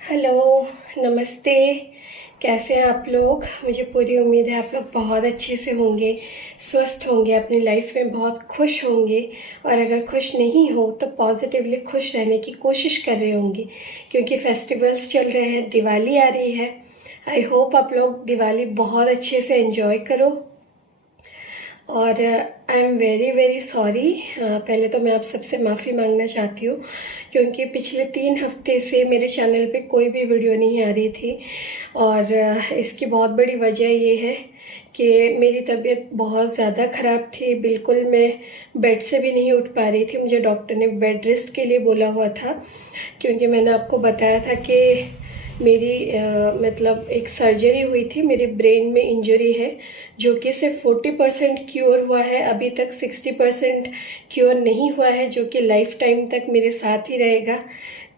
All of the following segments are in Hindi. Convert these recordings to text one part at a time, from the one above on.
हेलो, नमस्ते। कैसे हैं आप लोग? मुझे पूरी उम्मीद है आप लोग बहुत अच्छे से होंगे, स्वस्थ होंगे, अपनी लाइफ में बहुत खुश होंगे। और अगर खुश नहीं हो तो पॉजिटिवली खुश रहने की कोशिश कर रहे होंगे, क्योंकि फेस्टिवल्स चल रहे हैं, दिवाली आ रही है। आई होप आप लोग दिवाली बहुत अच्छे से एंजॉय करो। और I am very very sorry. पहले तो मैं आप सबसे माफ़ी मांगना चाहती हूँ, क्योंकि पिछले 3 हफ्ते से मेरे चैनल पे कोई भी वीडियो नहीं आ रही थी। और इसकी बहुत बड़ी वजह ये है कि मेरी तबीयत बहुत ज़्यादा ख़राब थी। बिल्कुल मैं बेड से भी नहीं उठ पा रही थी। मुझे डॉक्टर ने बेड रेस्ट के लिए बोला हुआ था, क्योंकि मैंने आपको बताया था कि मेरी मतलब एक सर्जरी हुई थी, मेरे ब्रेन में इंजरी है, जो कि सिर्फ 40% क्योर हुआ है। अभी तक 60% क्योर नहीं हुआ है, जो कि लाइफ टाइम तक मेरे साथ ही रहेगा।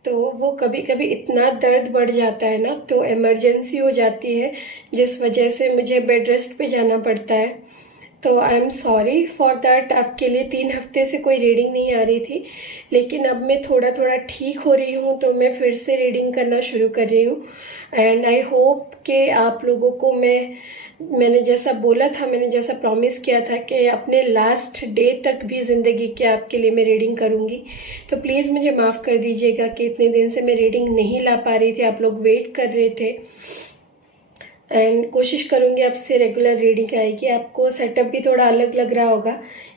तो वो कभी कभी इतना दर्द बढ़ जाता है ना, तो इमरजेंसी हो जाती है, जिस वजह से मुझे बेड रेस्ट पे जाना पड़ता है। तो I am sorry for that. आपके लिए 3 हफ्ते से कोई रीडिंग नहीं आ रही थी, लेकिन अब मैं थोड़ा थोड़ा ठीक हो रही हूँ, तो मैं फिर से रीडिंग करना शुरू कर रही हूँ। एंड आई होप कि आप लोगों को मैंने जैसा बोला था, मैंने जैसा प्रॉमिस किया था कि अपने लास्ट डे तक भी ज़िंदगी के आपके लिए मैं रीडिंग करूँगी। तो प्लीज़ मुझे माफ़ कर दीजिएगा कि इतने दिन से मैं रीडिंग नहीं ला पा रही थी, आप लोग वेट कर रहे थे। एंड कोशिश करूँगी अब से रेगुलर रीडिंग आएगी। आपको सेटअप भी थोड़ा अलग लग रहा होगा,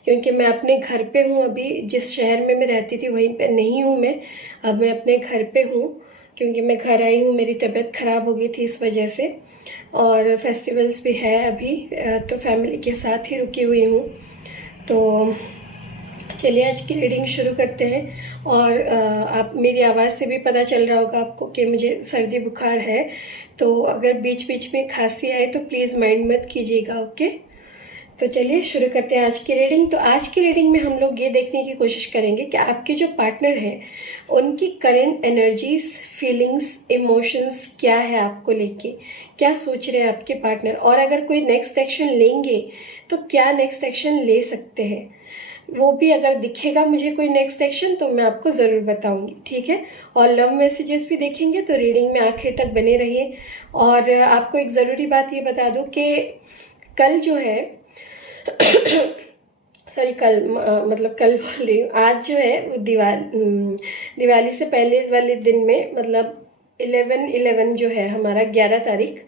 क्योंकि मैं अपने घर पे हूँ अभी। जिस शहर में मैं रहती थी वहीं पे नहीं हूँ मैं, अब मैं अपने घर पे हूँ, क्योंकि मैं घर आई हूँ। मेरी तबीयत ख़राब हो गई थी इस वजह से, और फेस्टिवल्स भी है अभी, तो फैमिली के साथ ही रुकी हुई हूँ। तो चलिए आज की रीडिंग शुरू करते हैं। और आप मेरी आवाज़ से भी पता चल रहा होगा आपको कि मुझे सर्दी बुखार है, तो अगर बीच बीच में खांसी आए तो प्लीज़ माइंड मत कीजिएगा, ओके। तो चलिए शुरू करते हैं आज की रीडिंग। तो आज की रीडिंग में हम लोग ये देखने की कोशिश करेंगे कि आपके जो पार्टनर हैं उनकी करंट एनर्जीज, फीलिंग्स, इमोशंस क्या है आपको लेके, क्या सोच रहे हैं आपके पार्टनर, और अगर कोई नेक्स्ट एक्शन लेंगे तो क्या नेक्स्ट एक्शन ले सकते हैं। वो भी अगर दिखेगा मुझे कोई नेक्स्ट एक्शन तो मैं आपको ज़रूर बताऊंगी, ठीक है। और लव मैसेजेस भी देखेंगे, तो रीडिंग में आखिर तक बने रहिए। और आपको एक ज़रूरी बात ये बता दूं कि कल जो है सॉरी, मतलब कल बोल रही हूँ, आज जो है वो दिवाली से पहले वाले दिन में, मतलब 11/11 जो है हमारा 11 तारीख,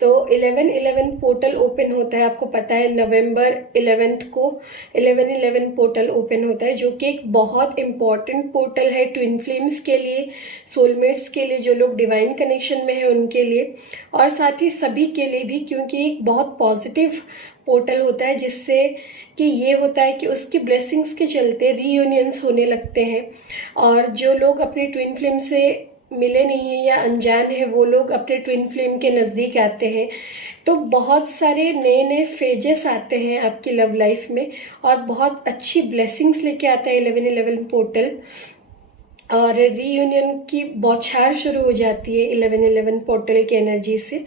तो 11/11 पोर्टल ओपन होता है। आपको पता है नवंबर 11 को 11/11 पोर्टल ओपन होता है, जो कि एक बहुत इम्पॉर्टेंट पोर्टल है ट्विन फ्लेम्स के लिए, सोलमेट्स के लिए, जो लोग डिवाइन कनेक्शन में है उनके लिए, और साथ ही सभी के लिए भी, क्योंकि एक बहुत पॉजिटिव पोर्टल होता है, जिससे कि ये होता है कि उसकी ब्लेसिंग्स के चलते रीयूनियंस होने लगते हैं। और जो लोग अपने ट्विन फ्लेम से मिले नहीं हैं या अनजान है, वो लोग अपने ट्विन फ्लेम के नज़दीक आते हैं। तो बहुत सारे नए नए फेजेस आते हैं आपकी लव लाइफ में, और बहुत अच्छी ब्लेसिंग्स लेके आता है 11/11 पोर्टल। और रीयूनियन की बौछार शुरू हो जाती है 11/11 पोर्टल की एनर्जी से।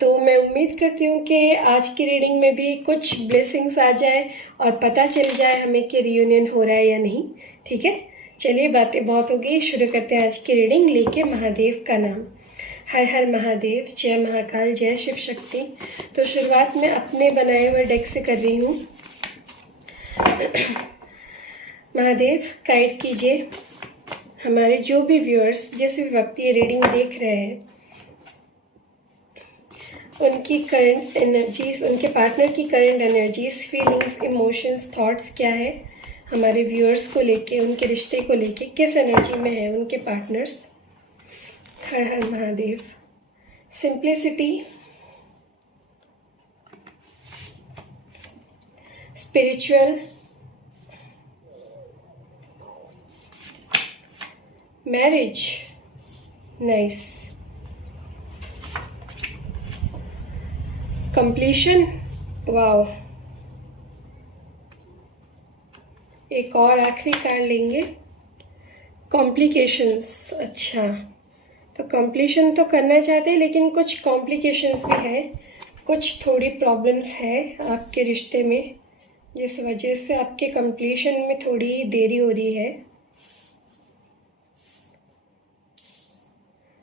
तो मैं उम्मीद करती हूँ कि आज की रीडिंग में भी कुछ ब्लेसिंग्स आ जाए और पता चल जाए हमें कि रीयूनियन हो रहा है या नहीं, ठीक है। चलिए बातें बहुत हो गई, शुरू करते हैं आज की रीडिंग लेके महादेव का नाम। हर हर महादेव, जय महाकाल, जय शिव शक्ति। तो शुरुआत में अपने बनाए हुए डेक से कर रही हूँ। महादेव गाइड कीजिए हमारे जो भी व्यूअर्स, जिस भी व्यक्ति ये रीडिंग देख रहे हैं, उनकी करंट एनर्जीज, उनके पार्टनर की current energies, feelings, emotions, thoughts क्या है हमारे व्यूअर्स को लेके, उनके रिश्ते को लेके, किस एनर्जी में है उनके partners. Har Har Mahadev. Simplicity, spiritual, marriage, nice, completion, wow. एक और आखिरी कार्ड लेंगे, कॉम्प्लिकेशंस। अच्छा, तो कंप्लीशन तो करना चाहते हैं, लेकिन कुछ कॉम्प्लिकेशंस भी है, कुछ थोड़ी प्रॉब्लम्स है आपके रिश्ते में, जिस वजह से आपके कंप्लीशन में थोड़ी देरी हो रही है।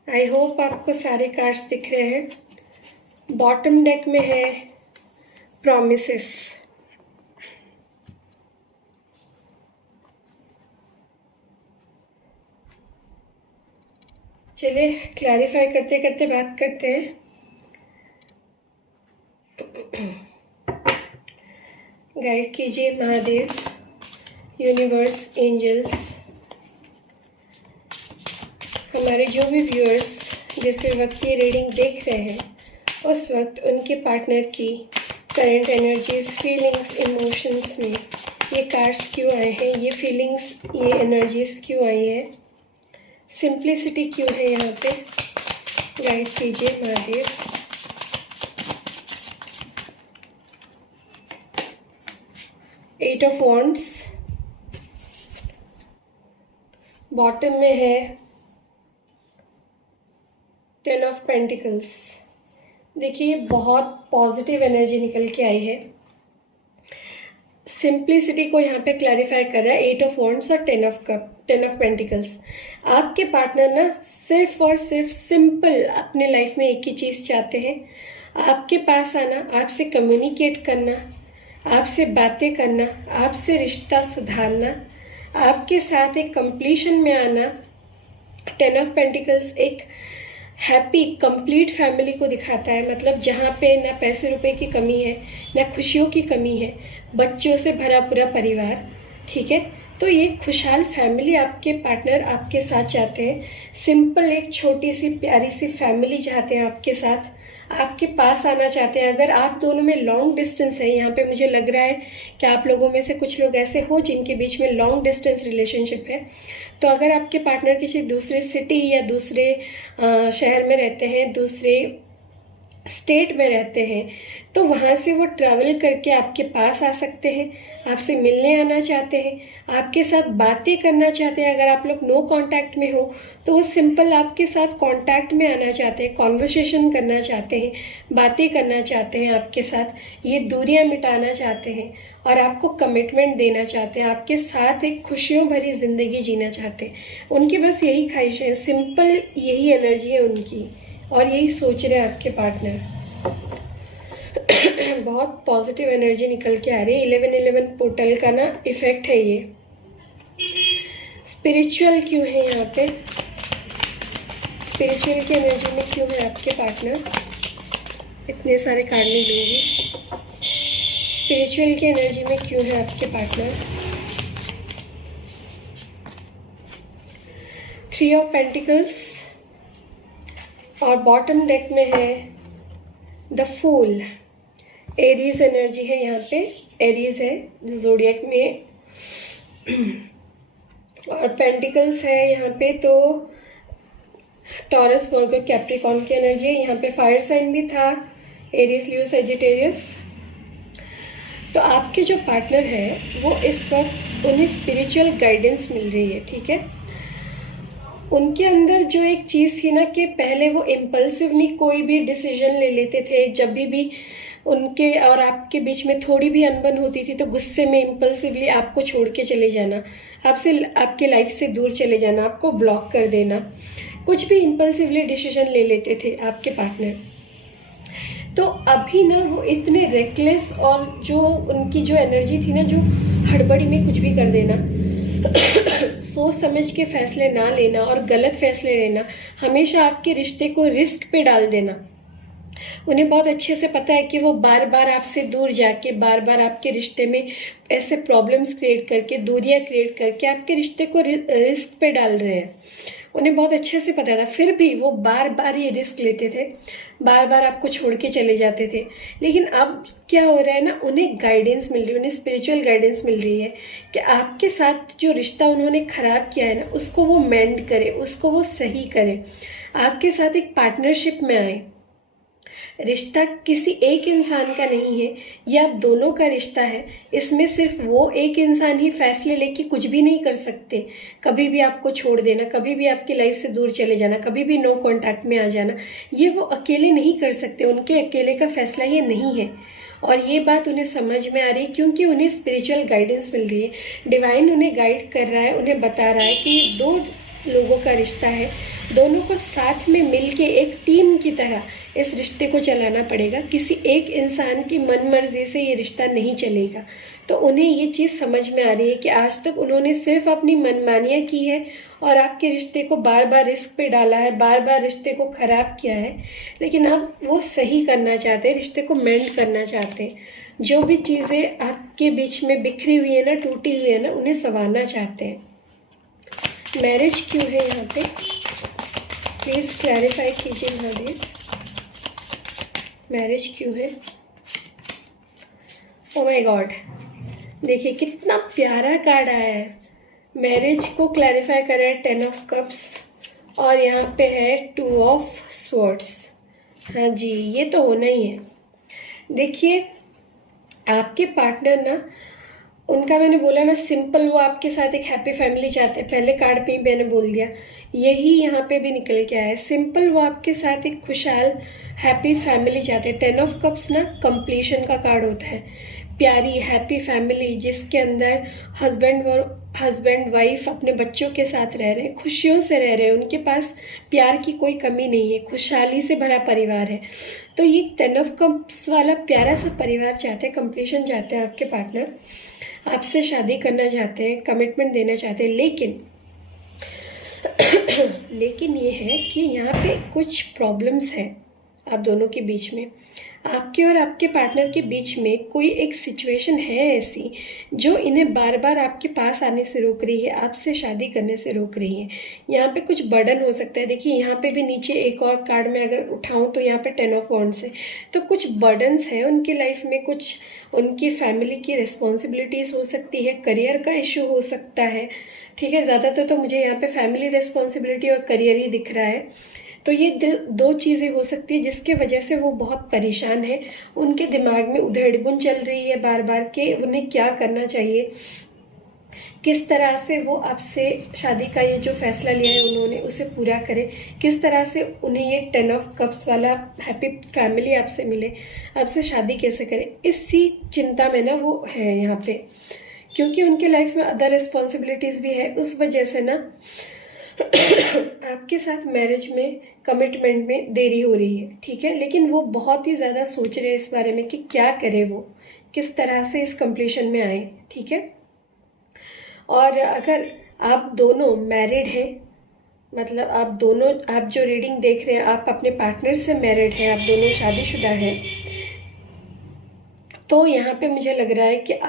आई होप आपको सारे कार्ड्स दिख रहे हैं। बॉटम डेक में है प्रॉमिसेस। चलिए क्लैरिफाई करते करते बात करते हैं। गाइड कीजिए महादेव, यूनिवर्स, एंजल्स, हमारे जो भी व्यूअर्स जिस वक्त ये रीडिंग देख रहे हैं उस वक्त उनके पार्टनर की करंट एनर्जीज, फीलिंग्स, इमोशंस में ये कार्ड्स क्यों आए हैं, ये फीलिंग्स, ये एनर्जीज क्यों आई है, सिंप्लिसिटी क्यों है यहाँ पे। गाइड कीजिए Mahadev. Eight of wands, bottom में है टेन ऑफ पेंटिकल्स। देखिए बहुत पॉजिटिव एनर्जी निकल के आई है। सिंप्लिसिटी को यहाँ पे क्लैरिफाई कर रहा है एट ऑफ वॉन्ड्स और टेन ऑफ पेंटिकल्स। आपके पार्टनर ना सिर्फ और सिर्फ सिंपल अपने लाइफ में एक ही चीज़ चाहते हैं, आपके पास आना, आपसे कम्युनिकेट करना, आपसे बातें करना, आपसे रिश्ता सुधारना, आपके साथ एक कंप्लीशन में आना। टेन ऑफ पेंटिकल्स एक हैप्पी कंप्लीट फैमिली को दिखाता है, मतलब जहाँ पे ना पैसे रुपए की कमी है, ना खुशियों की कमी है, बच्चों से भरा पूरा परिवार। ठीक है, तो ये खुशहाल फैमिली आपके पार्टनर आपके साथ चाहते हैं। सिंपल एक छोटी सी प्यारी सी फैमिली चाहते हैं आपके साथ, आपके पास आना चाहते हैं। अगर आप दोनों में लॉन्ग डिस्टेंस है, यहाँ पे मुझे लग रहा है कि आप लोगों में से कुछ लोग ऐसे हो जिनके बीच में लॉन्ग डिस्टेंस रिलेशनशिप है, तो अगर आपके पार्टनर किसी दूसरे सिटी या दूसरे शहर में रहते हैं, दूसरे स्टेट में रहते हैं, तो वहाँ से वो ट्रैवल करके आपके पास आ सकते हैं, आपसे मिलने आना चाहते हैं, आपके साथ बातें करना चाहते हैं। अगर आप लोग नो कांटेक्ट में हो तो वो सिंपल आपके साथ कांटेक्ट में आना चाहते हैं, कॉन्वर्सेशन करना चाहते हैं, बातें करना चाहते हैं आपके साथ, ये दूरियां मिटाना चाहते हैं और आपको कमिटमेंट देना चाहते हैं, आपके साथ एक खुशियों भरी ज़िंदगी जीना चाहते हैं। उनकी बस यही ख्वाहिश है, सिंपल यही एनर्जी है उनकी और यही सोच रहे हैं आपके पार्टनर। बहुत पॉजिटिव एनर्जी निकल के आ रही है। 11-11 पोर्टल का ना इफेक्ट है ये। स्पिरिचुअल क्यों है यहाँ पे, स्पिरिचुअल की एनर्जी में क्यों है आपके पार्टनर, इतने सारे कार्ड नहीं लूँगी। स्पिरिचुअल की एनर्जी में क्यों है आपके पार्टनर। 3 ऑफ पेंटिकल्स और बॉटम डेक में है द फूल। एरीज एनर्जी है यहाँ पे, एरीज है जो ज़ोडिएक में, और पेंटिकल्स है यहाँ पे तो टॉरस, वर्गो, कैप्रिकॉर्न की एनर्जी है। यहाँ पे फायर साइन भी था, एरीज, लियो, सजिटेरियस। तो आपके जो पार्टनर है वो इस वक्त उन्हें स्पिरिचुअल गाइडेंस मिल रही है। ठीक है, उनके अंदर जो एक चीज़ थी ना कि पहले वो इम्पल्सिवली कोई भी डिसीजन ले लेते थे, जब भी उनके और आपके बीच में थोड़ी भी अनबन होती थी तो गुस्से में इम्पल्सिवली आपको छोड़ के चले जाना, आपसे आपके लाइफ से दूर चले जाना, आपको ब्लॉक कर देना, कुछ भी इम्पल्सिवली डिसीजन ले लेते थे आपके पार्टनर। तो अभी ना वो इतने रेकलेस और जो उनकी जो एनर्जी थी ना, जो हड़बड़ी में कुछ भी कर देना, सोच समझ के फैसले ना लेना और गलत फैसले लेना, हमेशा आपके रिश्ते को रिस्क पे डाल देना। उन्हें बहुत अच्छे से पता है कि वो बार बार आपसे दूर जाके, बार बार आपके रिश्ते में ऐसे प्रॉब्लम्स क्रिएट करके, दूरियां क्रिएट करके आपके रिश्ते को रिस्क पे डाल रहे हैं। उन्हें बहुत अच्छे से पता था, फिर भी वो बार बार ये रिस्क लेते थे, बार बार आपको छोड़ के चले जाते थे। लेकिन अब क्या हो रहा है ना, उन्हें गाइडेंस मिल रही है, उन्हें स्पिरिचुअल गाइडेंस मिल रही है कि आपके साथ जो रिश्ता उन्होंने ख़राब किया है ना, उसको वो मेंड करे, उसको वो सही करे, आपके साथ एक पार्टनरशिप में आए। रिश्ता किसी एक इंसान का नहीं है, यह आप दोनों का रिश्ता है। इसमें सिर्फ वो एक इंसान ही फैसले लेके कुछ भी नहीं कर सकते। कभी भी आपको छोड़ देना, कभी भी आपकी लाइफ से दूर चले जाना, कभी भी नो कांटेक्ट में आ जाना, ये वो अकेले नहीं कर सकते। उनके अकेले का फैसला ये नहीं है और ये बात उन्हें समझ में आ रही है क्योंकि उन्हें स्पिरिचुअल गाइडेंस मिल रही है। डिवाइन उन्हें गाइड कर रहा है, उन्हें बता रहा है कि दो लोगों का रिश्ता है। दोनों को साथ में मिलके एक टीम की तरह इस रिश्ते को चलाना पड़ेगा। किसी एक इंसान की मन मर्जी से ये रिश्ता नहीं चलेगा। तो उन्हें ये चीज़ समझ में आ रही है कि आज तक उन्होंने सिर्फ अपनी मनमानियाँ की है और आपके रिश्ते को बार बार रिस्क पे डाला है, बार बार रिश्ते को ख़राब किया है। लेकिन अब वो सही करना चाहते हैं, रिश्ते को मेंड करना चाहते हैं। जो भी चीज़ें आपके बीच में बिखरी हुई है ना, टूटी हुई है ना, उन्हें संवारना चाहते हैं। मैरिज क्यों है यहाँ पे, प्लीज़ क्लैरिफाई कीजिए महादेव। मैरिज क्यों है? ओ माय गॉड, देखिए कितना प्यारा कार्ड आया है। मैरिज को क्लैरिफाई कर रहा है 10 ऑफ कप्स और यहाँ पे है 2 ऑफ स्वॉर्ड्स। हाँ जी, ये तो होना ही है। देखिए आपके पार्टनर ना, उनका मैंने बोला ना सिंपल, वो आपके साथ एक हैप्पी फैमिली चाहते हैं। पहले कार्ड पे ही मैंने बोल दिया, यही यहाँ पे भी निकल के आया है। सिंपल वो आपके साथ एक खुशहाल हैप्पी फैमिली चाहते हैं। 10 ऑफ कप्स ना कंप्लीशन का कार्ड होता है। प्यारी हैप्पी फैमिली जिसके अंदर हस्बैंड वाइफ अपने बच्चों के साथ रह रहे हैं, खुशियों से रह रहे हैं, उनके पास प्यार की कोई कमी नहीं है, खुशहाली से भरा परिवार है। तो ये 10 ऑफ कप्स वाला प्यारा सा परिवार चाहते हैं, कंप्लीशन चाहते हैं। आपके पार्टनर आपसे शादी करना चाहते हैं, कमिटमेंट देना चाहते हैं। लेकिन ये है कि यहाँ पे कुछ प्रॉब्लम्स हैं आप दोनों के बीच में। आपके और आपके पार्टनर के बीच में कोई एक सिचुएशन है ऐसी जो इन्हें बार बार आपके पास आने से रोक रही है, आपसे शादी करने से रोक रही है। यहाँ पे कुछ बर्डन हो सकता है। देखिए यहाँ पे भी नीचे एक और कार्ड में अगर उठाऊँ तो यहाँ पे 10 ऑफ वॉन्ड्स है। तो कुछ बर्डन्स है उनकी लाइफ में, कुछ उनकी फैमिली की रिस्पॉन्सिबिलिटीज़ हो सकती है, करियर का इशू हो सकता है। ठीक है, ज़्यादातर तो मुझे यहाँ पे फैमिली रिस्पॉन्सिबिलिटी और करियर ही दिख रहा है। तो ये दो चीज़ें हो सकती है जिसके वजह से वो बहुत परेशान है। उनके दिमाग में उधेड़-बुन चल रही है बार बार कि उन्हें क्या करना चाहिए, किस तरह से वो आपसे शादी का ये जो फैसला लिया है उन्होंने उसे पूरा करें, किस तरह से उन्हें ये 10 ऑफ कप्स वाला हैप्पी फैमिली आपसे मिले, आपसे शादी कैसे करें, इसी चिंता में ना वो है यहाँ पे। क्योंकि उनके लाइफ में अदर रिस्पॉन्सिबिलिटीज़ भी है, उस वजह से ना आपके साथ मैरिज में कमिटमेंट में देरी हो रही है। ठीक है, लेकिन वो बहुत ही ज़्यादा सोच रहे हैं इस बारे में कि क्या करे, वो किस तरह से इस कंप्लीशन में आए। ठीक है, और अगर आप दोनों मैरिड हैं, मतलब आप जो रीडिंग देख रहे हैं आप अपने पार्टनर से मैरिड हैं, आप दोनों शादीशुदा हैं, तो यहाँ पे मुझे लग रहा है कि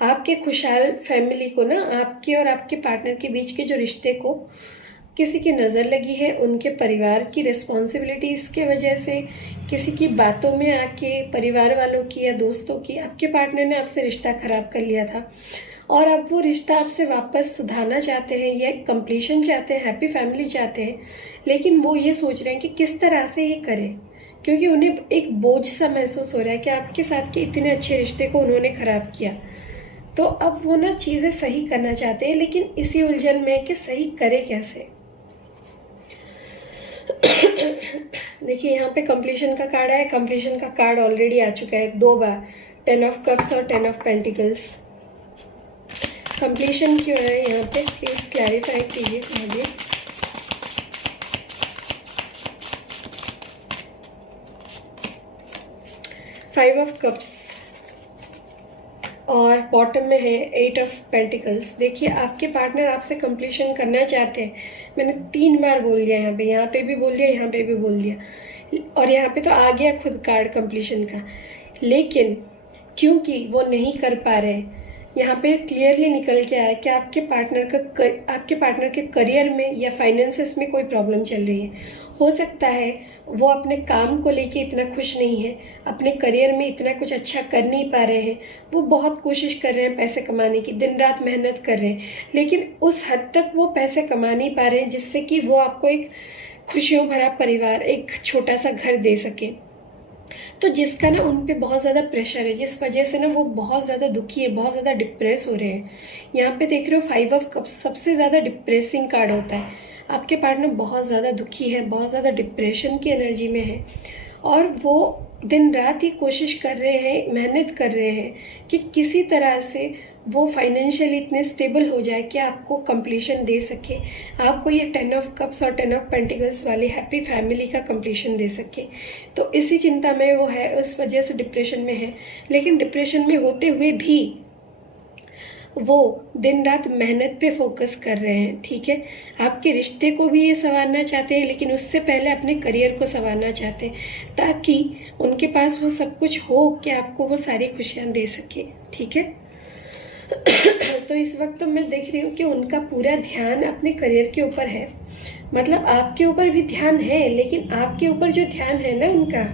आपके खुशहाल फैमिली को ना, आपके और आपके पार्टनर के बीच के जो रिश्ते को किसी की नज़र लगी है, उनके परिवार की रिस्पॉन्सिबिलिटीज़ के वजह से, किसी की बातों में आके, परिवार वालों की या दोस्तों की, आपके पार्टनर ने आपसे रिश्ता ख़राब कर लिया था और अब वो रिश्ता आपसे वापस सुधारना चाहते हैं या कंप्लीशन चाहते हैं, हैप्पी फैमिली चाहते हैं। लेकिन वो ये सोच रहे हैं कि किस तरह से ये करें, क्योंकि उन्हें एक बोझ सा महसूस हो रहा है कि आपके साथ के इतने अच्छे रिश्ते को उन्होंने ख़राब किया। तो अब वो ना चीज़ें सही करना चाहते हैं, लेकिन इसी उलझन में कि सही करे कैसे। देखिए यहाँ पे कंप्लीशन का कार्ड है। कंप्लीशन का कार्ड ऑलरेडी आ चुका है 2 बार, 10 ऑफ कप्स और 10 ऑफ पेंटिकल्स। कंप्लीशन क्यों है यहाँ पे, प्लीज क्लैरिफाई कीजिए मुझे। फाइव ऑफ कप्स और बॉटम में है 8 ऑफ पेंटिकल्स। देखिए आपके पार्टनर आपसे कंप्लीशन करना चाहते हैं। मैंने 3 बार बोल दिया, यहाँ पे भी बोल दिया, यहाँ पे भी बोल दिया, और यहाँ पे तो आ गया खुद कार्ड कंप्लीशन का। लेकिन क्योंकि वो नहीं कर पा रहे, यहाँ पे क्लियरली निकल के आया कि आपके पार्टनर के करियर में या फाइनेंसेस में कोई प्रॉब्लम चल रही है। हो सकता है वो अपने काम को लेके इतना खुश नहीं है, अपने करियर में इतना कुछ अच्छा कर नहीं पा रहे हैं। वो बहुत कोशिश कर रहे हैं पैसे कमाने की, दिन रात मेहनत कर रहे हैं, लेकिन उस हद तक वो पैसे कमा नहीं पा रहे हैं जिससे कि वो आपको एक खुशियों भरा परिवार, एक छोटा सा घर दे सके। तो जिसका ना उन पे बहुत ज़्यादा प्रेशर है, जिस वजह से ना वो बहुत ज़्यादा दुखी है, बहुत ज़्यादा डिप्रेस हो रहे हैं। यहाँ पे देख रहे हो 5 ऑफ कप्स सबसे ज़्यादा डिप्रेसिंग कार्ड होता है। आपके पार्टनर बहुत ज़्यादा दुखी है, बहुत ज़्यादा डिप्रेशन की एनर्जी में है, और वो दिन रात ही कोशिश कर रहे हैं, मेहनत कर रहे हैं कि किसी तरह से वो फाइनेंशियली इतने स्टेबल हो जाए कि आपको कंप्लीशन दे सके, आपको ये 10 ऑफ कप्स और 10 ऑफ पेंटिकल्स वाली हैप्पी फैमिली का कंप्लीशन दे सके। तो इसी चिंता में वो है, उस वजह से डिप्रेशन में है। लेकिन डिप्रेशन में होते हुए भी वो दिन रात मेहनत पे फोकस कर रहे हैं, ठीक है। आपके रिश्ते को भी ये संवारना चाहते हैं, लेकिन उससे पहले अपने करियर को संवारना चाहते हैं, ताकि उनके पास वो सब कुछ हो कि आपको वो सारी खुशियाँ दे सके, ठीक है। तो इस वक्त तो मैं देख रही हूँ कि उनका पूरा ध्यान अपने करियर के ऊपर है। मतलब आपके ऊपर भी ध्यान है, लेकिन आपके ऊपर जो ध्यान है ना उनका,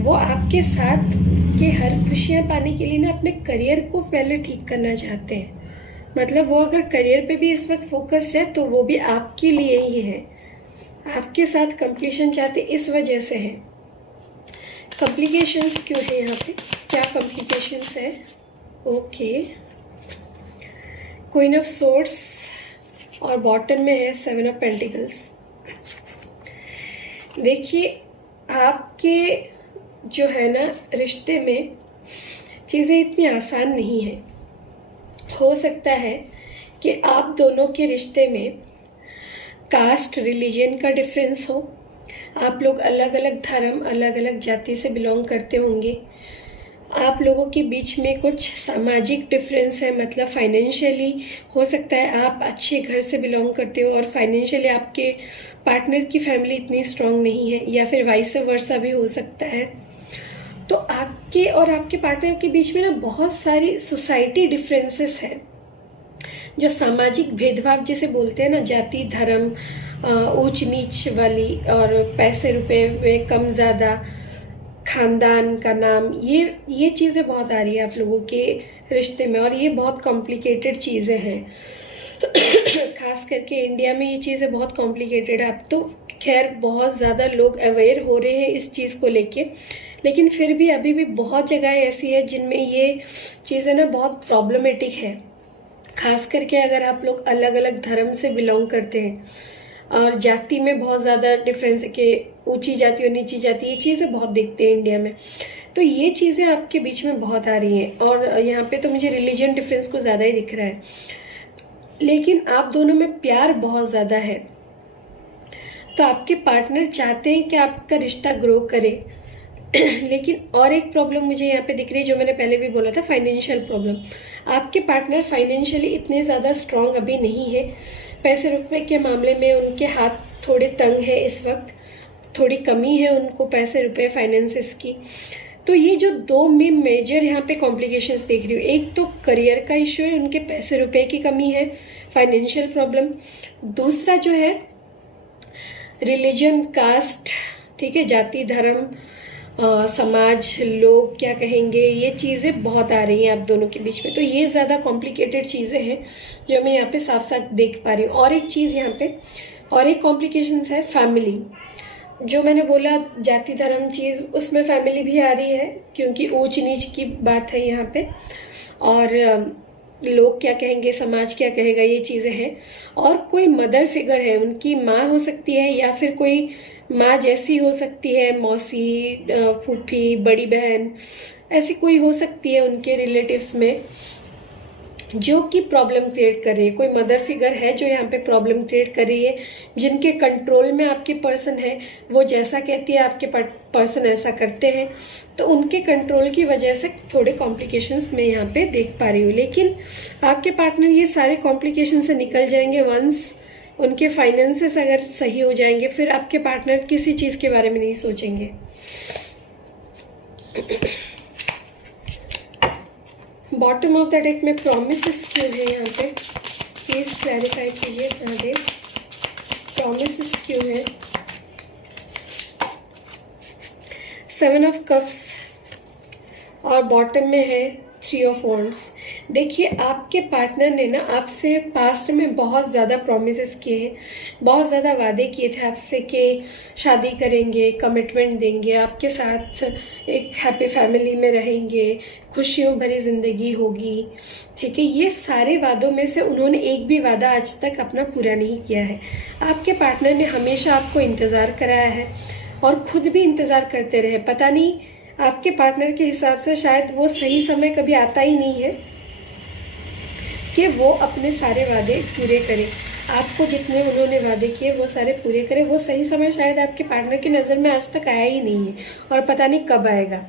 वो आपके साथ के हर खुशियाँ पाने के लिए ना अपने करियर को पहले ठीक करना चाहते हैं। मतलब वो अगर करियर पे भी इस वक्त फोकस है तो वो भी आपके लिए ही है, आपके साथ कंप्लीशन चाहते, इस वजह से है। कॉम्प्लिकेशंस क्यों है यहाँ पे, क्या कॉम्प्लिकेशंस है? ओके, क्वीन ऑफ सोर्ड्स और बॉटम में है 7 ऑफ पेंटिकल्स। देखिए, आपके जो है ना रिश्ते में चीज़ें इतनी आसान नहीं है। हो सकता है कि आप दोनों के रिश्ते में कास्ट रिलीजन का डिफरेंस हो, आप लोग अलग अलग धर्म अलग अलग जाति से बिलोंग करते होंगे, आप लोगों के बीच में कुछ सामाजिक डिफरेंस है, मतलब फाइनेंशियली हो सकता है आप अच्छे घर से बिलोंग करते हो और फाइनेंशियली आपके पार्टनर की फैमिली इतनी स्ट्रांग नहीं है, या फिर वाइस वर्सा भी हो सकता है। तो आपके और आपके पार्टनर के बीच में ना बहुत सारी सोसाइटी डिफरेंसेस हैं, जो सामाजिक भेदभाव जिसे बोलते हैं ना, जाति धर्म ऊंच नीच वाली, और पैसे रुपए में कम ज़्यादा, खानदान का नाम, ये चीज़ें बहुत आ रही है आप लोगों के रिश्ते में, और ये बहुत कॉम्प्लिकेटेड चीज़ें हैं। खास करके इंडिया में ये चीज़ें बहुत कॉम्प्लिकेटेड है। अब तो खैर बहुत ज़्यादा लोग अवेयर हो रहे हैं इस चीज़ को लेके, लेकिन फिर भी अभी भी बहुत जगह ऐसी है जिनमें ये चीज़ें ना बहुत प्रॉब्लमेटिक है। खास करके अगर आप लोग अलग अलग धर्म से बिलोंग करते हैं, और जाति में बहुत ज़्यादा डिफरेंस है कि ऊंची जाति और नीची जाति, ये चीज़ें बहुत दिखते हैं इंडिया में। तो ये चीज़ें आपके बीच में बहुत आ रही हैं, और यहाँ पे तो मुझे रिलीजन डिफरेंस को ज़्यादा ही दिख रहा है। लेकिन आप दोनों में प्यार बहुत ज़्यादा है, तो आपके पार्टनर चाहते हैं कि आपका रिश्ता ग्रो करे। लेकिन और एक प्रॉब्लम मुझे यहाँ पे दिख रही है, जो मैंने पहले भी बोला था, फाइनेंशियल प्रॉब्लम। आपके पार्टनर फाइनेंशियली इतने ज़्यादा स्ट्रांग अभी नहीं है, पैसे रुपए के मामले में उनके हाथ थोड़े तंग है इस वक्त, थोड़ी कमी है उनको पैसे रुपए फाइनेंसेस की। तो ये जो दो में मेजर यहाँ पे कॉम्प्लिकेशंस देख रही हूँ, एक तो करियर का इशू है, उनके पैसे रुपए की कमी है, फाइनेंशियल प्रॉब्लम। दूसरा जो है रिलीजन, कास्ट, ठीक है, जाति धर्म, समाज, लोग क्या कहेंगे, ये चीज़ें बहुत आ रही हैं आप दोनों के बीच में। तो ये ज़्यादा कॉम्प्लिकेटेड चीज़ें हैं जो मैं यहाँ पे साफ साफ देख पा रही हूँ। और एक चीज़ यहाँ पे, और एक कॉम्प्लिकेशंस है फैमिली। जो मैंने बोला जाति धर्म चीज़, उसमें फैमिली भी आ रही है, क्योंकि ऊंच नीच की बात है यहाँ पे, और लोग क्या कहेंगे, समाज क्या कहेगा, ये चीज़ें हैं। और कोई मदर फिगर है, उनकी माँ हो सकती है, या फिर कोई माँ जैसी हो सकती है, मौसी, फूफी, बड़ी बहन, ऐसी कोई हो सकती है उनके रिलेटिव्स में, जो कि प्रॉब्लम क्रिएट कर रही है। कोई मदर फिगर है जो यहाँ पे प्रॉब्लम क्रिएट कर रही है, जिनके कंट्रोल में आपके पर्सन है, वो जैसा कहती है आपके पर्सन ऐसा करते हैं। तो उनके कंट्रोल की वजह से थोड़े कॉम्प्लिकेशंस मैं यहाँ पे देख पा रही हूँ। लेकिन आपके पार्टनर ये सारे कॉम्प्लिकेशन से निकल जाएंगे वंस उनके फाइनेंसेस अगर सही हो जाएंगे, फिर आपके पार्टनर किसी चीज़ के बारे में नहीं सोचेंगे। बॉटम ऑफ द डेक में प्रॉमिसेस क्यों है यहाँ पे, प्लीज क्लैरिफाई कीजिए। महादेव, प्रॉमिसेस क्यों है? 7 ऑफ कप्स और बॉटम में है 3 ऑफ वॉन्ड्स। देखिए, आपके पार्टनर ने ना आपसे पास्ट में बहुत ज़्यादा प्रॉमिसेस किए हैं, बहुत ज़्यादा वादे किए थे आपसे कि शादी करेंगे, कमिटमेंट देंगे, आपके साथ एक हैप्पी फैमिली में रहेंगे, खुशियों भरी ज़िंदगी होगी, ठीक है। ये सारे वादों में से उन्होंने एक भी वादा आज तक अपना पूरा नहीं किया है। आपके पार्टनर ने हमेशा आपको इंतज़ार कराया है और खुद भी इंतज़ार करते रहे। पता नहीं आपके पार्टनर के हिसाब से शायद वो सही समय कभी आता ही नहीं है, कि वो अपने सारे वादे पूरे करें। आपको जितने उन्होंने वादे किए वो सारे पूरे करें। वो सही समय शायद आपके पार्टनर की नज़र में आज तक आया ही नहीं है और पता नहीं कब आएगा,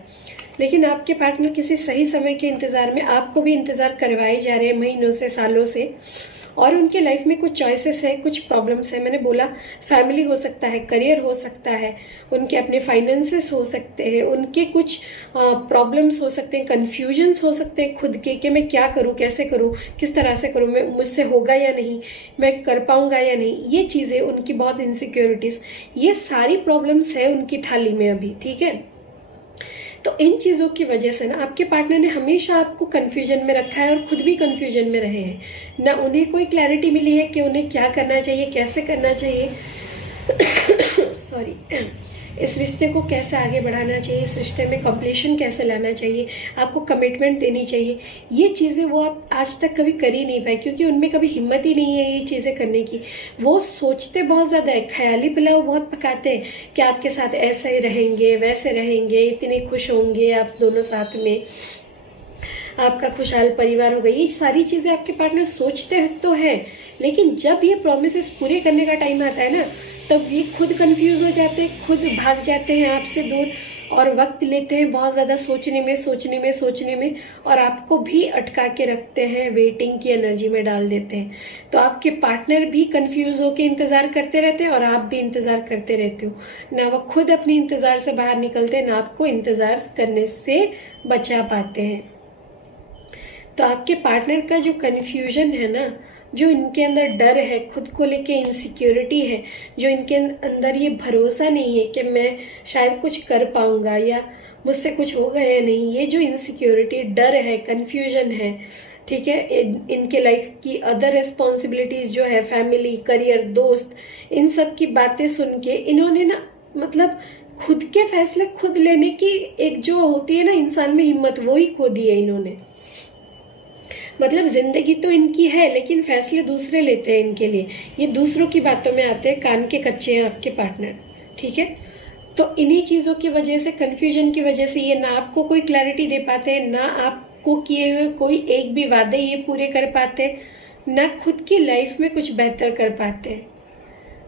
लेकिन आपके पार्टनर किसी सही समय के इंतज़ार में आपको भी इंतज़ार करवाए जा रहे हैं महीनों से, सालों से। और उनके लाइफ में कुछ चॉइसेस है, कुछ प्रॉब्लम्स है। मैंने बोला फैमिली हो सकता है, करियर हो सकता है, उनके अपने फाइनेंसेस हो सकते हैं, उनके कुछ प्रॉब्लम्स हो सकते हैं, कन्फ्यूजन्स हो सकते हैं खुद के कि मैं क्या करूं, कैसे करूं, किस तरह से करूं, मैं मुझसे होगा या नहीं, मैं कर पाऊंगा या नहीं, ये चीज़ें उनकी बहुत इनसिक्योरिटीज़, ये सारी प्रॉब्लम्स है उनकी थाली में अभी। ठीक है, तो इन चीज़ों की वजह से ना आपके पार्टनर ने हमेशा आपको कन्फ्यूजन में रखा है और खुद भी कन्फ्यूजन में रहे हैं। ना उन्हें कोई क्लैरिटी मिली है कि उन्हें क्या करना चाहिए, कैसे करना चाहिए सॉरी, इस रिश्ते को कैसे आगे बढ़ाना चाहिए, इस रिश्ते में कंप्लीशन कैसे लाना चाहिए, आपको कमिटमेंट देनी चाहिए। ये चीज़ें वो आप आज तक कभी कर ही नहीं पाए, क्योंकि उनमें कभी हिम्मत ही नहीं है ये चीज़ें करने की। वो सोचते बहुत ज़्यादा है, ख्याली पुलाव बहुत पकाते हैं कि आपके साथ ऐसे रहेंगे, वैसे रहेंगे, इतने खुश होंगे आप दोनों साथ में, आपका खुशहाल परिवार होगा। ये सारी चीज़ें आपके पार्टनर सोचते तो हैं, लेकिन जब ये प्रोमिसेस पूरे करने का टाइम आता है ना, तब ये खुद कंफ्यूज हो जाते हैं, खुद भाग जाते हैं आपसे दूर और वक्त लेते हैं बहुत ज़्यादा सोचने में, और आपको भी अटका के रखते हैं, वेटिंग की एनर्जी में डाल देते हैं। तो आपके पार्टनर भी कंफ्यूज होकर इंतज़ार करते रहते हैं और आप भी इंतज़ार करते रहते हो। ना वो खुद अपने इंतज़ार से बाहर निकलते हैं, ना आपको इंतज़ार करने से बचा पाते हैं। तो आपके पार्टनर का जो कन्फ्यूजन है ना, जो इनके अंदर डर है, खुद को लेके इनसिक्योरिटी है, जो इनके अंदर ये भरोसा नहीं है कि मैं शायद कुछ कर पाऊंगा या मुझसे कुछ होगा या नहीं, ये जो इनसिक्योरिटी, डर है, कन्फ्यूजन है, ठीक है, इनके लाइफ की अदर रिस्पॉन्सिबिलिटीज़ जो है, फैमिली, करियर, दोस्त, इन सब की बातें सुन के इन्होंने ना, मतलब खुद के फैसले खुद लेने की एक जो होती है ना इंसान में हिम्मत, वो ही खो दी है इन्होंने। मतलब जिंदगी तो इनकी है, लेकिन फैसले दूसरे लेते हैं इनके लिए, ये दूसरों की बातों में आते हैं, कान के कच्चे हैं आपके पार्टनर। ठीक है, तो इन्हीं चीज़ों की वजह से, कन्फ्यूजन की वजह से, ये ना आपको कोई क्लैरिटी दे पाते हैं, ना आपको किए हुए कोई एक भी वादे ये पूरे कर पाते, ना खुद की लाइफ में कुछ बेहतर कर पाते हैं।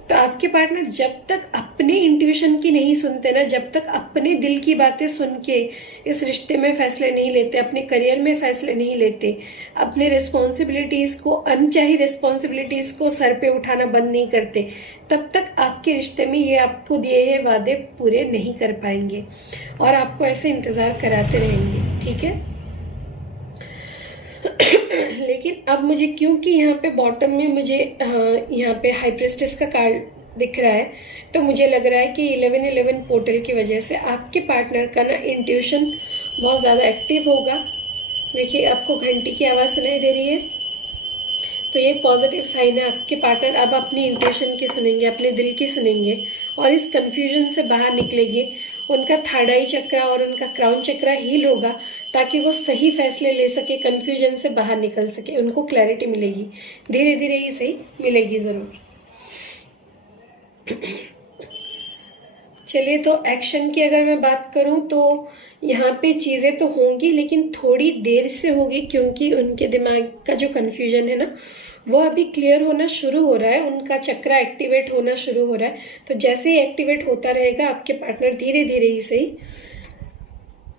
तो आपके पार्टनर जब तक अपने इंट्यूशन की नहीं सुनते ना, जब तक अपने दिल की बातें सुन के इस रिश्ते में फैसले नहीं लेते, अपने करियर में फैसले नहीं लेते, अपने रिस्पॉन्सिबिलिटीज़ को, अनचाही रिस्पॉन्सिबिलिटीज़ को सर पे उठाना बंद नहीं करते, तब तक आपके रिश्ते में ये आपको दिए हुए वादे पूरे नहीं कर पाएंगे और आपको ऐसे इंतज़ार कराते रहेंगे। ठीक है, लेकिन अब मुझे, क्योंकि यहाँ पे बॉटम में मुझे यहाँ पे हाई प्रेस्टिस का कार्ड दिख रहा है, तो मुझे लग रहा है कि 1111 पोर्टल की वजह से आपके पार्टनर का ना इंट्यूशन बहुत ज़्यादा एक्टिव होगा। देखिए, आपको घंटी की आवाज़ सुनाई दे रही है, तो ये पॉजिटिव साइन है। आपके पार्टनर अब अपनी इंट्यूशन की सुनेंगे, अपने दिल की सुनेंगे और इस कन्फ्यूजन से बाहर निकलेंगे। उनका थर्ड आई चक्रा और उनका क्राउन चक्रा हील होगा, ताकि वो सही फैसले ले सके, कन्फ्यूजन से बाहर निकल सके, उनको क्लैरिटी मिलेगी, धीरे धीरे ही सही मिलेगी ज़रूर। चलिए, तो एक्शन की अगर मैं बात करूं तो यहाँ पे चीज़ें तो होंगी, लेकिन थोड़ी देर से होगी, क्योंकि उनके दिमाग का जो कन्फ्यूजन है ना, वो अभी क्लियर होना शुरू हो रहा है, उनका चक्रा एक्टिवेट होना शुरू हो रहा है। तो जैसे ही एक्टिवेट होता रहेगा, आपके पार्टनर धीरे धीरे ही सही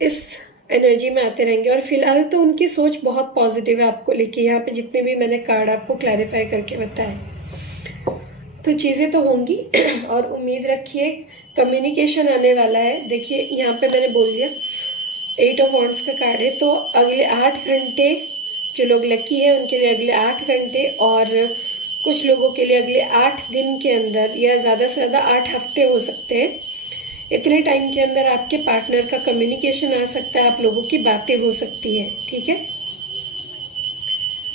इस एनर्जी में आते रहेंगे। और फिलहाल तो उनकी सोच बहुत पॉजिटिव है आपको लेके, यहाँ पे जितने भी मैंने कार्ड आपको क्लैरिफाई करके बताए, तो चीज़ें तो होंगी और उम्मीद रखिए कम्युनिकेशन आने वाला है। देखिए, यहाँ पे मैंने बोल दिया 8 ऑफ वॉन्ड्स का कार्ड है, तो अगले 8 घंटे जो लोग लकी है उनके लिए अगले 8 घंटे, और कुछ लोगों के लिए अगले 8 दिन के अंदर, या ज़्यादा से ज़्यादा 8 हफ्ते हो सकते हैं, इतने टाइम के अंदर आपके पार्टनर का कम्युनिकेशन आ सकता है, आप लोगों की बातें हो सकती है। ठीक है,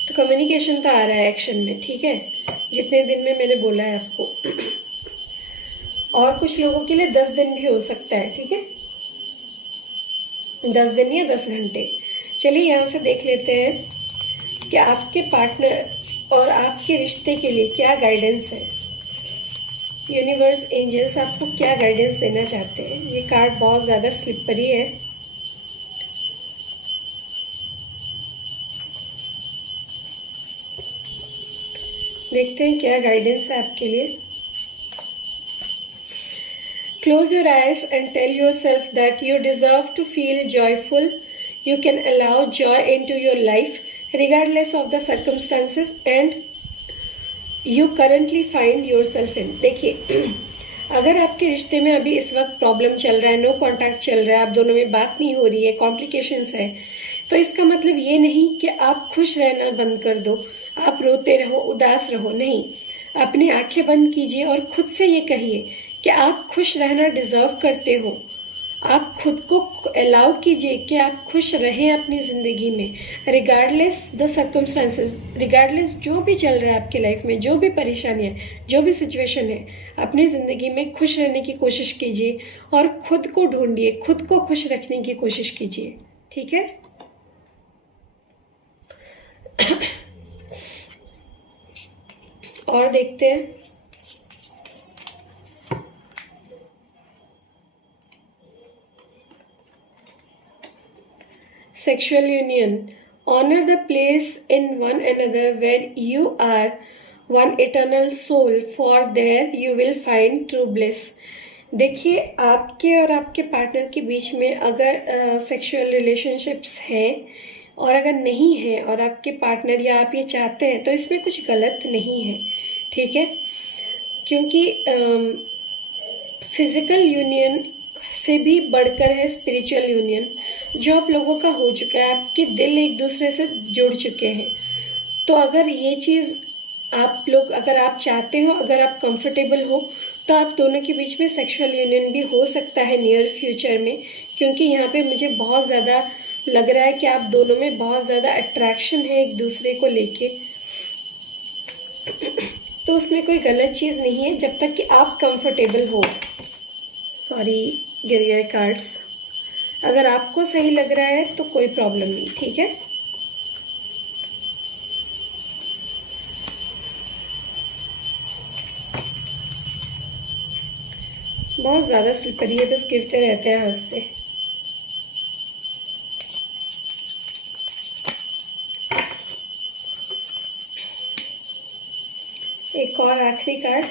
तो कम्युनिकेशन तो आ रहा है एक्शन में। ठीक है, जितने दिन में मैंने बोला है आपको, और कुछ लोगों के लिए 10 दिन भी हो सकता है। ठीक है, 10 दिन या 10 घंटे। चलिए, यहाँ से देख लेते हैं कि आपके पार्टनर और आपके रिश्ते के लिए क्या गाइडेंस है। यूनिवर्स, एंजल्स आपको क्या गाइडेंस देना चाहते हैं। ये कार्ड बहुत ज़्यादा स्लिपरी है, देखते हैं क्या गाइडेंस है आपके लिए। Close your eyes and tell yourself that you deserve to feel joyful. You can allow joy into your life regardless of the circumstances and you currently find yourself in। देखिए, अगर आपके रिश्ते में अभी इस वक्त प्रॉब्लम चल रहा है, नो कांटेक्ट चल रहा है, आप दोनों में बात नहीं हो रही है, कॉम्प्लिकेशंस है, तो इसका मतलब ये नहीं कि आप खुश रहना बंद कर दो, आप रोते रहो, उदास रहो। नहीं, अपनी आंखें बंद कीजिए और खुद से ये कहिए कि आप खुश रहना डिजर्व करते हो। आप खुद को अलाउ कीजिए कि आप खुश रहें अपनी ज़िंदगी में, रिगार्डलेस द सर्कमस्टांसेस, रिगार्डलेस जो भी चल रहा है आपकी लाइफ में, जो भी परेशानियाँ, जो भी सिचुएशन है, अपनी ज़िंदगी में खुश रहने की कोशिश कीजिए और खुद को ढूंढिए, खुद को खुश रखने की कोशिश कीजिए। ठीक है। और देखते हैं। Sexual union. Honor the place in one another where you are one eternal soul, for there you will find true bliss। देखिए, आपके और आपके पार्टनर के बीच में अगर सेक्सुअल रिलेशनशिप्स हैं और अगर नहीं है और आपके पार्टनर या आप ये चाहते हैं, तो इसमें कुछ गलत नहीं है। ठीक है, क्योंकि फिज़िकल यूनियन से भी बढ़कर है स्पिरिचुअल यूनियन, जो आप लोगों का हो चुका है। आपके दिल एक दूसरे से जुड़ चुके हैं। तो अगर ये चीज़ आप लोग, अगर आप चाहते हो, अगर आप कंफर्टेबल हो, तो आप दोनों के बीच में सेक्सुअल यूनियन भी हो सकता है नियर फ्यूचर में, क्योंकि यहाँ पे मुझे बहुत ज़्यादा लग रहा है कि आप दोनों में बहुत ज़्यादा अट्रैक्शन है एक दूसरे को लेके। तो उसमें कोई गलत चीज़ नहीं है जब तक कि आप कंफर्टेबल हो। सॉरी, गिर गए कार्ड्स। अगर आपको सही लग रहा है तो कोई प्रॉब्लम नहीं। ठीक है, बहुत ज़्यादा स्लिपरी है, बस गिरते रहते हैं हाथ से। एक और आखिरी card,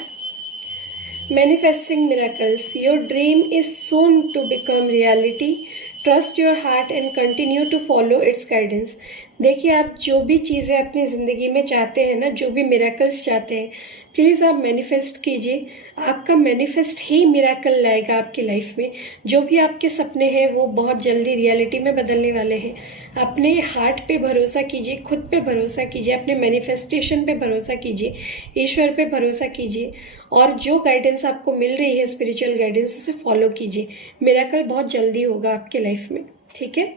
manifesting miracles. Your dream is soon to become reality. Trust your heart and continue to follow its guidance. देखिए, आप जो भी चीज़ें अपनी ज़िंदगी में चाहते हैं ना, जो भी मिरेकल्स चाहते हैं, प्लीज़ आप मैनिफेस्ट कीजिए। आपका मैनिफेस्ट ही मिरेकल लाएगा आपकी लाइफ में। जो भी आपके सपने हैं वो बहुत जल्दी रियलिटी में बदलने वाले हैं। अपने हार्ट पे भरोसा कीजिए, खुद पे भरोसा कीजिए, अपने मैनिफेस्टेशन पे भरोसा कीजिए, ईश्वर पे भरोसा कीजिए, और जो गाइडेंस आपको मिल रही है स्पिरिचुअल गाइडेंस, उसे फॉलो कीजिए। मिरेकल बहुत जल्दी होगा आपके लाइफ में। ठीक है।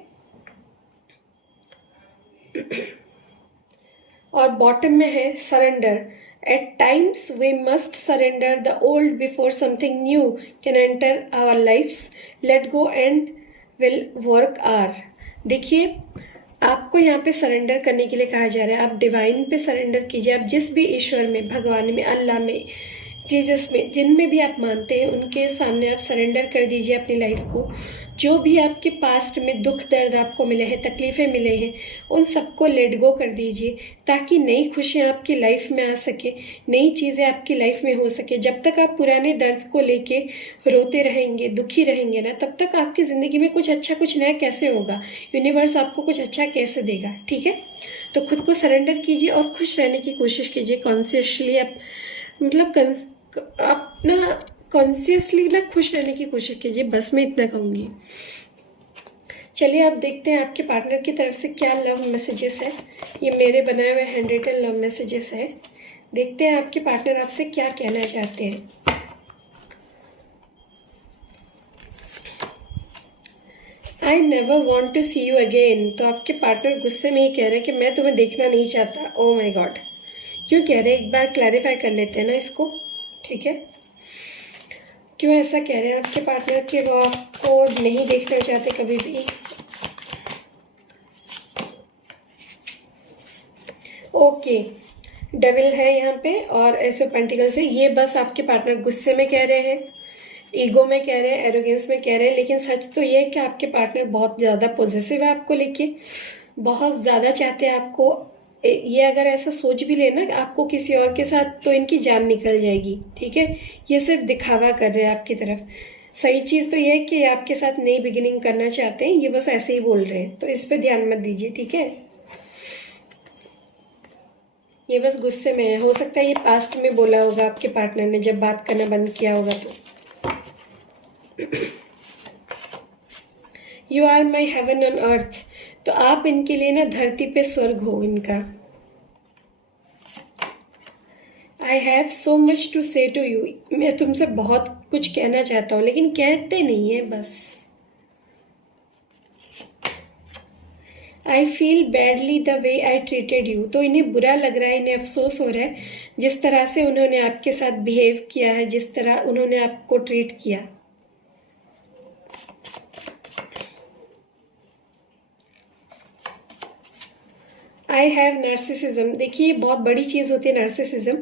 और बॉटम में है surrender. At times we must surrender the old before something new can enter our lifes. Let go and will work are. देखिए, आपको यहाँ पे सरेंडर करने के लिए कहा जा रहा है। आप डिवाइन पे सरेंडर कीजिए। आप जिस भी ईश्वर में, भगवान में, अल्लाह में, जीसस में, जिनमें भी आप मानते हैं, उनके सामने आप सरेंडर कर दीजिए अपनी लाइफ को। जो भी आपके पास्ट में दुख दर्द आपको मिले हैं, तकलीफ़ें मिले हैं, उन सबको लेट गो कर दीजिए, ताकि नई खुशियाँ आपकी लाइफ में आ सके, नई चीज़ें आपकी लाइफ में हो सके। जब तक आप पुराने दर्द को लेके रोते रहेंगे, दुखी रहेंगे ना, तब तक आपकी ज़िंदगी में कुछ अच्छा, कुछ नया कैसे होगा? यूनिवर्स आपको कुछ अच्छा कैसे देगा? ठीक है, तो खुद को सरेंडर कीजिए और खुश रहने की कोशिश कीजिए। कॉन्शियसली आप, मतलब अपना कॉन्शियसली ना खुश रहने की कोशिश कीजिए। बस मैं इतना कहूँगी। चलिए, आप देखते हैं आपके पार्टनर की तरफ से क्या लव मैसेजेस है। ये मेरे बनाए हुए हैंड रिटन लव मैसेजेस हैं। देखते हैं आपके पार्टनर आपसे क्या कहना चाहते हैं। I never want to see you again. तो आपके पार्टनर गुस्से में ही कह रहे हैं कि मैं तुम्हें देखना नहीं चाहता। ओह माय गॉड, क्यों कह रहे हैं? एक बार क्लैरिफाई कर लेते हैं ना इसको। ठीक है, क्यों ऐसा कह रहे हैं आपके पार्टनर कि वो आपको नहीं देखना चाहते कभी भी? ओके, डेविल है यहाँ पे और एस ऑफ पेंटिकल्स है। ये बस आपके पार्टनर गुस्से में कह रहे हैं, ईगो में कह रहे हैं, एरोगेंस में कह रहे हैं। लेकिन सच तो ये है कि आपके पार्टनर बहुत ज़्यादा पॉजिटिव है आपको लेके, बहुत ज़्यादा चाहते हैं आपको ये अगर ऐसा सोच भी लेना कि आपको किसी और के साथ, तो इनकी जान निकल जाएगी, ठीक है। ये सिर्फ दिखावा कर रहे हैं आपकी तरफ। सही चीज़ तो ये है कि आपके साथ नई बिगिनिंग करना चाहते हैं, ये बस ऐसे ही बोल रहे हैं, तो इस पे ध्यान मत दीजिए, ठीक है। ये बस गुस्से में है, हो सकता है ये पास्ट में बोला होगा आपके पार्टनर ने जब बात करना बंद किया होगा तो। You are my heaven on earth, तो आप इनके लिए ना धरती पे स्वर्ग हो इनका। I have so much to say to you, मैं तुमसे बहुत कुछ कहना चाहता हूँ लेकिन कहते नहीं है बस। I feel badly the way I treated you, तो इन्हें बुरा लग रहा है, इन्हें अफसोस हो रहा है जिस तरह से उन्होंने आपके साथ बिहेव किया है, जिस तरह उन्होंने आपको ट्रीट किया। आई हैव नार्सिसिज्म, देखिए बहुत बड़ी चीज़ होती है नार्सिसिज्म।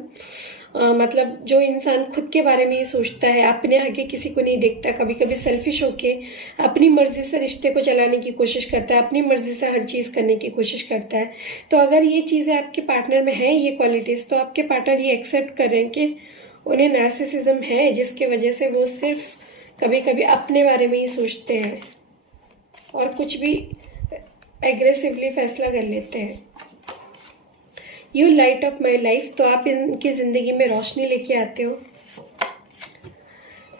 मतलब जो इंसान खुद के बारे में ही सोचता है, अपने आगे किसी को नहीं देखता, कभी कभी सेल्फिश होके अपनी मर्जी से रिश्ते को चलाने की कोशिश करता है, अपनी मर्जी से हर चीज़ करने की कोशिश करता है। तो अगर ये चीज़ें आपके पार्टनर में हैं, ये क्वालिटीज़, तो आपके पार्टनर ये एक्सेप्ट कर रहे हैं कि उन्हें नार्सिसिज्म है, जिसके वजह से वो सिर्फ कभी कभी अपने बारे में ही सोचते हैं और कुछ भी एग्रेसिवली फैसला कर लेते हैं। You light up my life, तो आप इनकी ज़िंदगी में रोशनी लेके आते हो।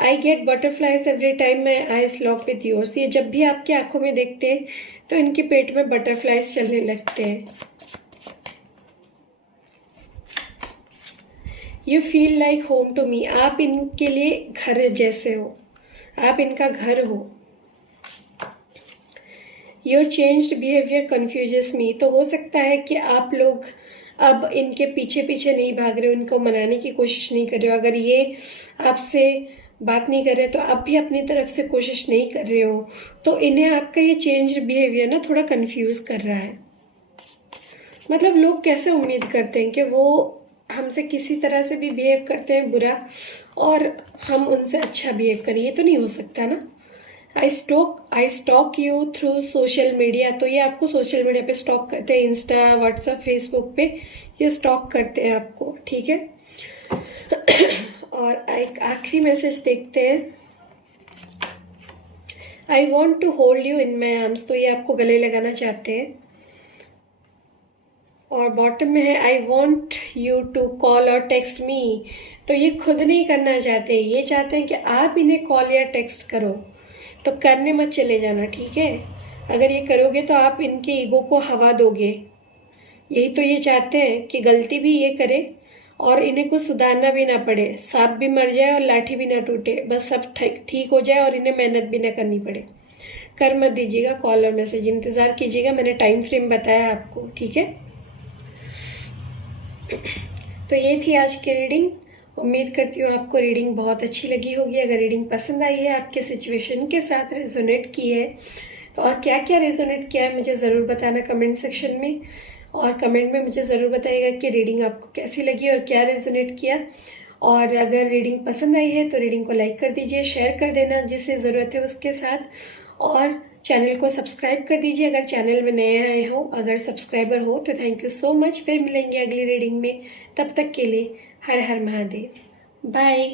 I get butterflies every time my eyes lock with yours, ये जब भी आपकी आंखों में देखते हैं तो इनके पेट में बटरफ्लाइज चलने लगते हैं। You feel like home to me, आप इनके लिए घर जैसे हो, आप इनका घर हो। योर चेंज्ड बिहेवियर कन्फ्यूजेस मी, तो हो सकता है कि आप लोग अब इनके पीछे पीछे नहीं भाग रहे हो, इनको मनाने की कोशिश नहीं कर रहे हो। अगर ये आपसे बात नहीं कर रहे तो आप भी अपनी तरफ से कोशिश नहीं कर रहे हो, तो इन्हें आपका ये चेंज्ड बिहेवियर ना थोड़ा कंफ्यूज कर रहा है। मतलब लोग कैसे उम्मीद करते हैं कि वो हमसे किसी तरह से भी बिहेव करते हैं बुरा और हम उनसे अच्छा बिहेव करें, ये तो नहीं हो सकता ना। I stalk you through social media, तो ये आपको सोशल मीडिया पे स्टॉक करते हैं, इंस्टा, व्हाट्सएप, फेसबुक पे ये स्टॉक करते हैं आपको, ठीक है। और एक आखिरी मैसेज देखते हैं। I want to hold you in my arms, तो ये आपको गले लगाना चाहते हैं। और बॉटम में है I want you to call और टेक्स्ट मी, तो ये खुद नहीं करना चाहते, ये चाहते हैं कि आप इन्हें कॉल या टेक्स्ट करो, तो करने मत चले जाना, ठीक है। अगर ये करोगे तो आप इनके ईगो को हवा दोगे। यही तो ये चाहते हैं कि गलती भी ये करे और इन्हें कुछ सुधारना भी ना पड़े, सांप भी मर जाए और लाठी भी ना टूटे, बस सब ठीक हो जाए और इन्हें मेहनत भी ना करनी पड़े। कर मत दीजिएगा कॉल और मैसेज, इंतज़ार कीजिएगा, मैंने टाइम फ्रेम बताया आपको, ठीक है। तो ये थी आज की रीडिंग। उम्मीद करती हूँ आपको रीडिंग बहुत अच्छी लगी होगी। अगर रीडिंग पसंद आई है, आपके सिचुएशन के साथ रेजोनेट की है, तो और क्या क्या रेजोनेट किया है मुझे ज़रूर बताना कमेंट सेक्शन में। और कमेंट में मुझे ज़रूर बताइएगा कि रीडिंग आपको कैसी लगी और क्या रेजोनेट किया। और अगर रीडिंग पसंद आई है तो रीडिंग को लाइक कर दीजिए, शेयर कर देना जिसे ज़रूरत है उसके साथ, और चैनल को सब्सक्राइब कर दीजिए अगर चैनल में नए आए हो। अगर सब्सक्राइबर हो तो थैंक यू सो मच। फिर मिलेंगे अगली रीडिंग में, तब तक के लिए हर हर महादेव, बाय।